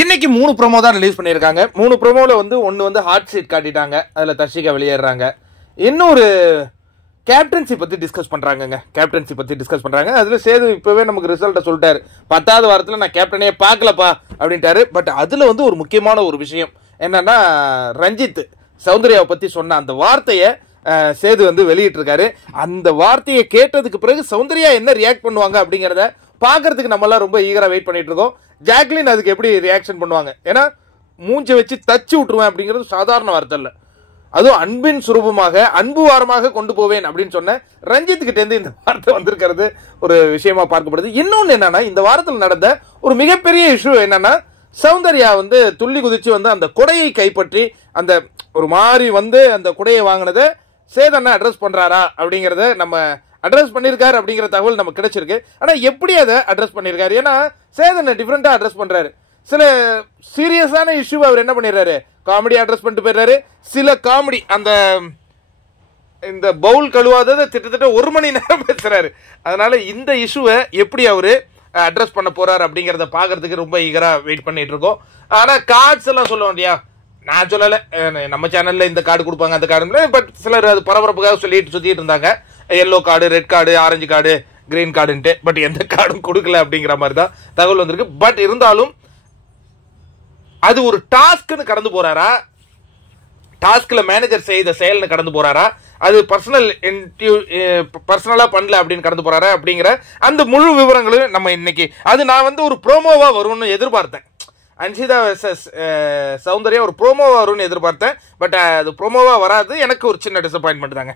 இன்னைக்கு 3 ப்ரோமோ தான் ரிலீஸ் பண்ணியிருக்காங்க. 3 ப்ரோமோவில் ஒன்று ஹாட் சீட் காட்டிட்டாங்க, அதில் தர்ஷிகா வெளியேறாங்க. இன்னொரு கேப்டன்சி பற்றி டிஸ்கஸ் பண்ணுறாங்க. அதில் சேது இப்போவே நமக்கு ரிசல்ட்டை சொல்லிட்டாரு, 10வது வாரத்தில் நான் கேப்டனையே பார்க்கலப்பா அப்படின்ட்டாரு. பட் அதில் ஒரு முக்கியமான ஒரு விஷயம் என்னன்னா, ரஞ்சித் சௌந்தர்யாவை பற்றி சொன்ன அந்த வார்த்தையை சேது வெளியிட்டிருக்காரு. அந்த வார்த்தையை கேட்டதுக்கு பிறகு சௌந்தர்யா என்ன ரியாக்ட் பண்ணுவாங்க அப்படிங்கிறத பார்க்கறதுக்கு நம்மளாம் ரொம்ப ஈகரா வெயிட் பண்ணிட்டு இருக்கோம். ஜாக்லின் அதுக்கு எப்படி ரியாக்ஷன் பண்ணுவாங்க? ஏன்னா மூஞ்சை வச்சு தச்சு விட்டுருவேன் அப்படிங்கிறது சாதாரண வார்த்தை இல்லை, அதுவும் அன்பின் சுரூபமாக அன்பு வாரமாக கொண்டு போவேன் அப்படின்னு சொன்ன ரஞ்சித் கிட்ட இருந்து இந்த வார்த்தை வந்திருக்கிறது ஒரு விஷயமா பார்க்கப்படுது. இன்னொன்னு என்னன்னா, இந்த வாரத்தில் நடந்த ஒரு மிகப்பெரிய இஷ்யூ என்னன்னா, சௌந்தர்யா துள்ளி குதிச்சு அந்த கொடையை கைப்பற்றி அந்த ஒரு மாதிரி அந்த கொடையை வாங்கினதை சேதனை அட்ரஸ் பண்றாரா அப்படிங்கறத நம்ம அட்ரஸ் பண்ணிருக்காரு அப்படிங்கிற தகவல் நமக்கு கிடைச்சிருக்கு. ஆனா எப்படி அதை அட்ரஸ் பண்ணிருக்காரு? ஏன்னா சேதனை டிஃபரெண்டா அட்ரஸ் பண்றாரு. சில சீரியஸான இஷ்யூ அவர் என்ன பண்ணிடுறாரு, காமெடி அட்ரஸ் பண்ணிட்டு போயிடுறாரு. சில காமெடி இந்த பவுல் கழுவாததை கிட்டத்தட்ட 1 மணி நேரம் பேசுறாரு. அதனால இந்த இஷ்யூவை எப்படி அவரு அட்ரஸ் பண்ண போறாரு அப்படிங்கறத பாக்குறதுக்கு ரொம்ப ஈகரா வெயிட் பண்ணிட்டு இருக்கோம். ஆனா கார்ட்ஸ் எல்லாம் சொல்லுவோம் இல்லையா, நான் சொல்லல, நம்ம சேனல்ல இந்த கார்டு கொடுப்பாங்க அந்த கார்டு, பட் சிலர் அது பரபரப்புக்காக சுத்திட்டு இருந்தாங்க, yellow card, red card, orange card, green கார்டுன்ட்டு. பட் எந்த கார்டும் கொடுக்கல அப்படிங்கிற மாதிரி தான் தகவல் வந்திருக்கு. பட் இருந்தாலும் அது ஒரு டாஸ்க்னு கடந்து போறாரா, டாஸ்க்ல மேனேஜர் செய்த செயல்னு கடந்து போறாரா, அது பர்சனலா பண்ணல அப்படின்னு கடந்து போறாரா அப்படிங்கிற அந்த முழு விவரங்களும் நம்ம இன்னைக்கு நான் ஒரு ப்ரோமோவா வரும்னு எதிர்பார்த்தேன். அன்ஷிதா வெர்சஸ் சௌந்தர்யா ஒரு ப்ரோமோவா வரும்னு எதிர்பார்த்தேன். பட் அது ப்ரோமோவா வராது, எனக்கு ஒரு சின்ன டிசப்பாயின்மெண்ட் தாங்க.